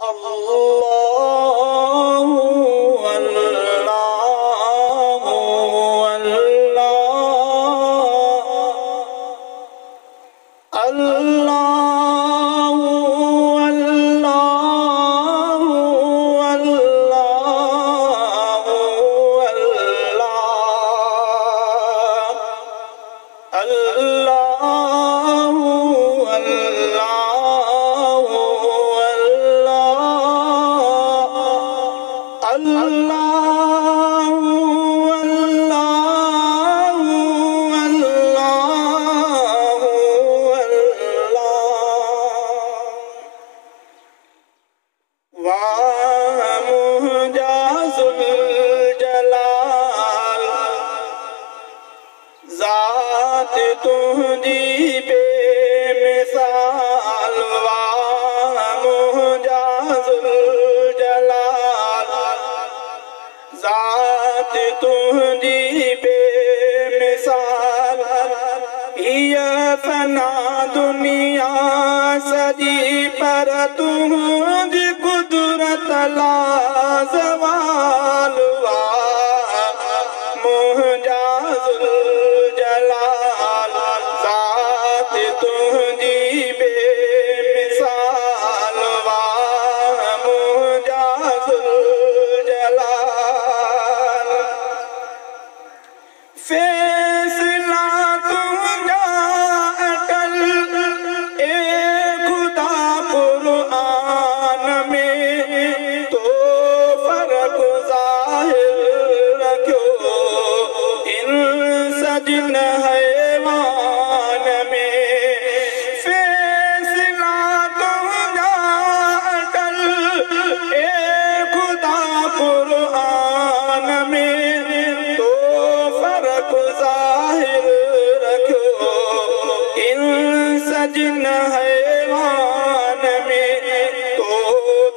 अल्लाहु अल्लाहु अल्लाह अल्लाहु अल्लाहु अल्लाहु अल्लाहु अल्लाहु अल्लाहु तुझी बेमिसाल वाह मुझा ज़ुल्जलाल ज़ात तुझी बेमिसाल ये फना दुनिया सजी पर तुझी कुदरत लाज़वाल वाह मुझा तुझी बेमिसाल वाह मुझा ज़ुल्जलाल फैसला तुझा अटल ए खुदा कुरान में तो फर्क ज़ाहिर रखो इन सजन है सजन हैवान में तो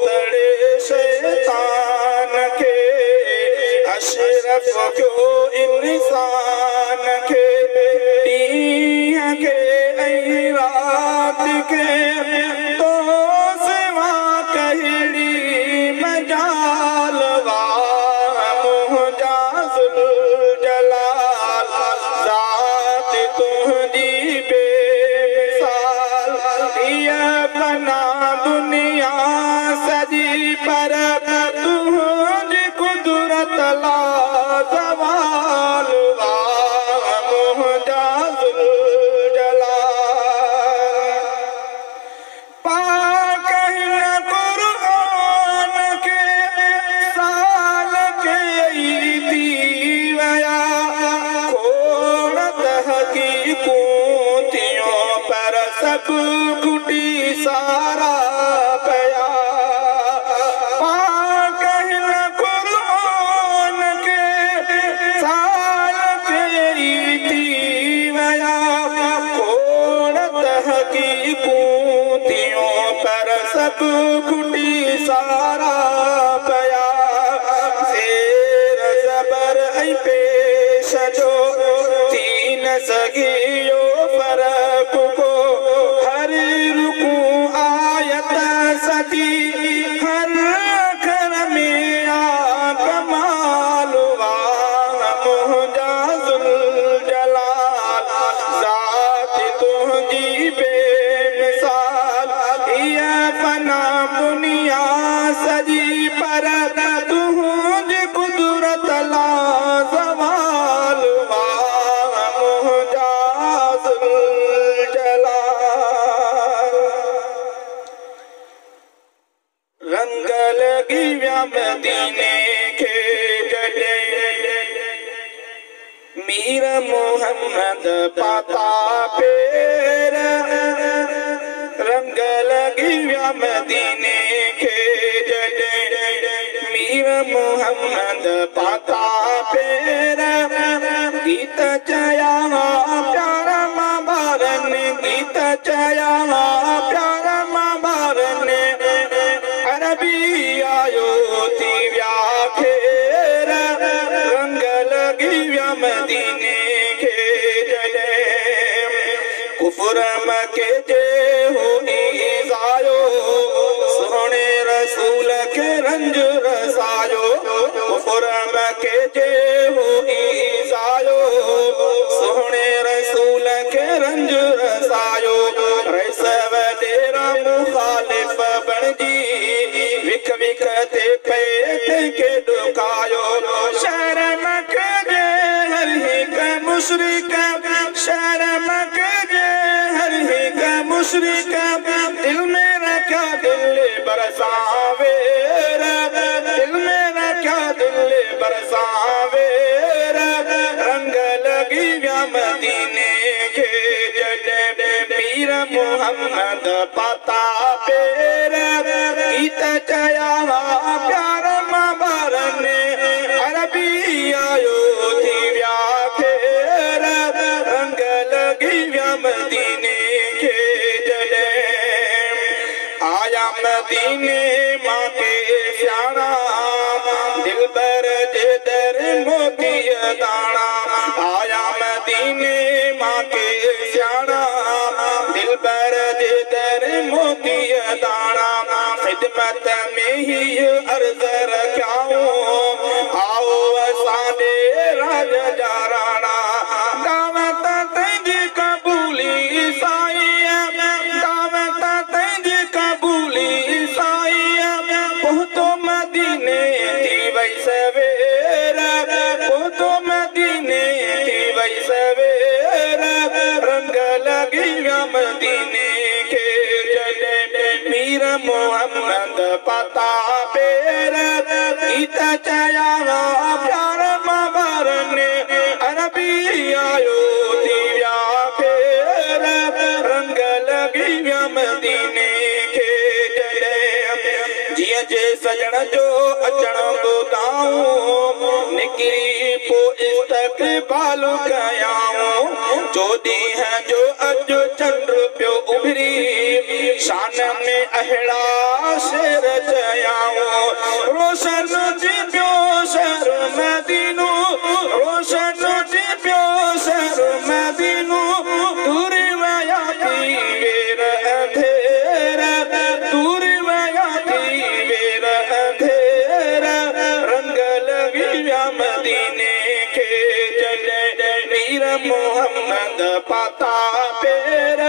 तड़े शैतान के अशरफ क्यों इंसान के दीन के ऐ रात के तो सिवा कहड़ी मजाल वाह मुझा ज़ुल्जलाल ज़ात तुझी बना दुनिया सजी पर तुझी कुदरत लाज़वाल वाह मुझा ज़ुल्जलाल पाक है कुरान के साल के दीवया कोड़त हकीकूतियों पर सब घुटी सारा पया पाक है कुरान के साल के दीवया कोड़त हकीकूतियों पर सब घुटी सारा पया शेर ज़बर ऐ पेश जो तीन सगियो फर्क को हर रुकू आयत सदी हर अखर में आ कमाल वाह मुझा ज़ुल्जलाल ज़ात तुझी बेमिसाल ये फना दुनिया सजी पर तुझी कुदरत लाज़वाल वाह मुझा ज़ुल्जलाल रंग लगी मदीने के जड़े मीर मोहम्मद पाता पेर रंग लगी मदीने के जड़े मीर मोहम्मद पाता पेर गीत चया प्यारा माँ बारन गीत चया प्यारा माँ बारन अरबी आयो थी व्याखेर रंग लगी मदीने के जड़े कुफर मके जे हो ईज़ायो सोने रस रंज रसायो कुफरम के जे हो ईसायो सोहणे रसूल के रंज रसायो रैसव डेरा मुखालिफ बणजी विक विक ते पेट के डुकायो शर्म के जे हर हिक मुशरिक शर्म के जे हर हिक मुशरिक दिल में रखा दिल बरसावे दिल में रखा दिल बरसावे रंग लगी व्या मदीने के जड़े पीर मोहम्मद पता पेर गीत चया प्यार माबार ने अरबी आयो थी व्याखेर रंग लगी व्या मदीने के जड़े आया मदीने माँ के श्याणा दिल बर जिधर मोती दाना आया मदीने माँ के श्याणा दिल बर जिधर मोती दाना खिदमत में ही अर्ज रखाऊं आओ सादे राज जाराना दावत तेजी कबूली साईं दावत तेजी कबूली साईं पहुँचो मदीने थी वही सवेरा पहुँचो मदीने थी वही सवेरा रंग लगी मदीने के जड़े पीर मोहम्मद पता पेर गीत चया प्यार माबार ने अरबी आयो थी व्याखेर रंग लगी मदीने के जड़े जिया जे सजण जो अचण ॿुधाऊं निकिरी पो इस्तक़बाल कयाऊं जो ॾींहं जो अॼु चंड पियो उभरी शान में अहिड़ा शेर चयाऊं रोशन जी पियो शहर मदीनो रोशन जी पियो शहर मदीनो दूर वया थी वेर अंधेरा दूर वया थी वेर अंधेरा रंग लगी व्या मदीने के जड़े पीर मोहम्मद पता पेर